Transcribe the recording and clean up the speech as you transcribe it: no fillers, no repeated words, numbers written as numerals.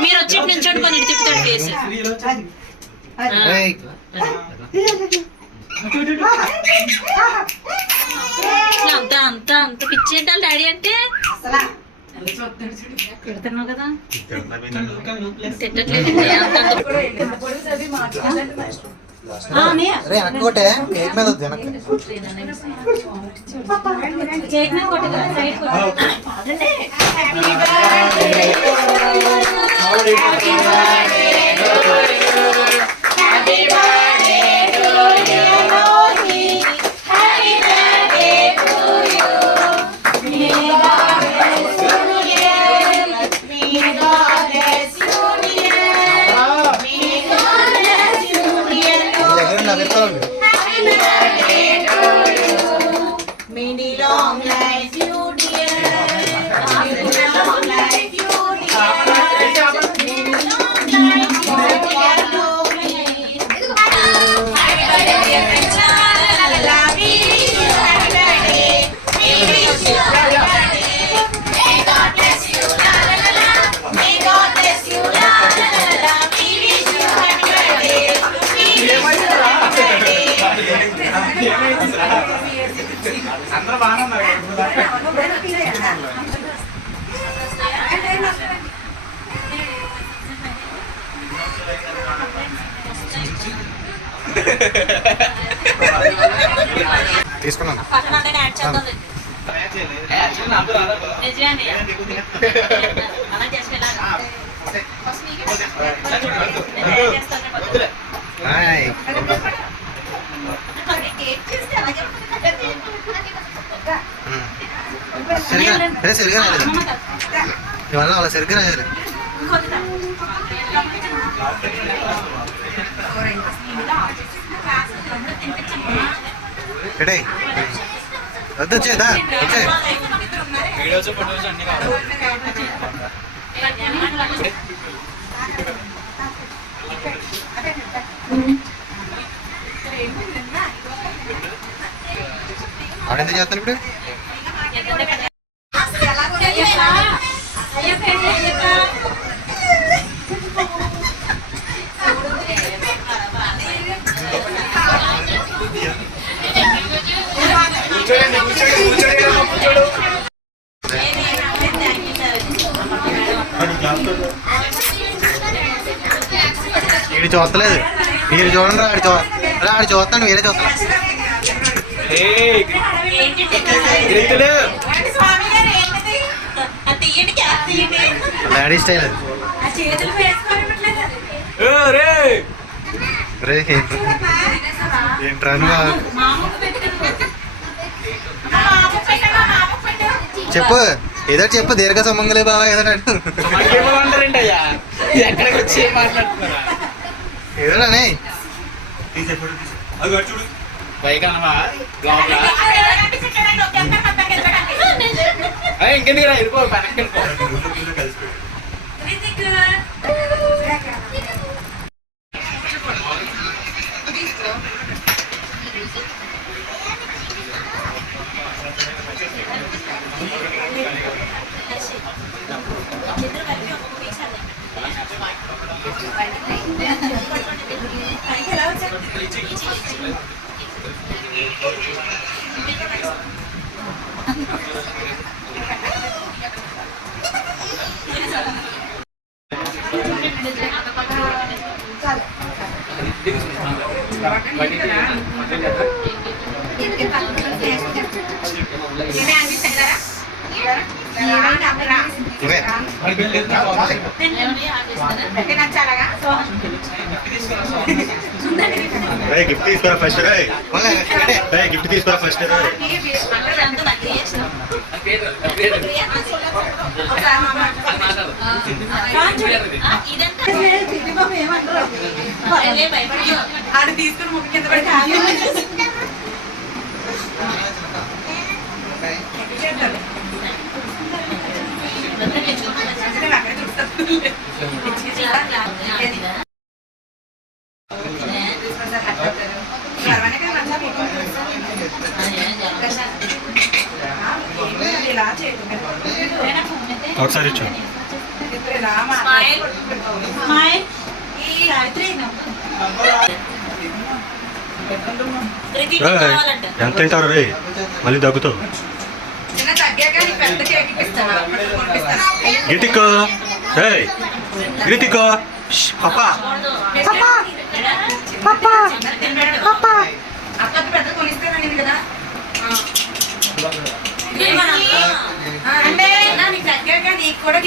మీరు వచ్చి నిల్చోండి కొన్ని తిప్పుతాడు ఫేస్. అంత అంత అంత పిచ్చి ఏంటాలి డాడీ అంటే పెడుతున్నావు కదా అనుకోటే కేక్ మీద కేక్ మీద అందరూ బాగా తీసుకున్నాను. సరిగ్గా రాలేదు ఇవాళ అలా సరిగ్గా రాలేదు. వద్దు వచ్చేదా వచ్చే ఆడెందుకు చేస్తాను ఇప్పుడు వీడు చూస్తలేదు. మీరు చూడండి ఆడి చూస్తాను వేరే చూస్తాను. డాడీ స్టైల్ ఏంట్రా చెప్పు ఏదో చెప్పు దీర్ఘ సుమంగలే బాబా ఏదో ఏదోనే ఇంకెందుకు వెళ్ళిపో వెనక్కి వెళ్ళిపో. గిఫ్ట్ తీసుకోరా ఫస్ట్ గిఫ్ట్ తీసుకోరా ఫస్ట్ ఆడు తీసుకుని ముక్కు కింద పడి ఒకసారి ఇచ్చు. స్మైల్ స్మైల్ రితిక్ ఏయ్, కావాలంట. ఎంత తింటారు రే మళ్ళీ దగ్గుతావు. గిటికో ఏయ్ గిటికో పాపా ఏమన్నా? అంటే నీకు దగ్గరగా నీకు కూడా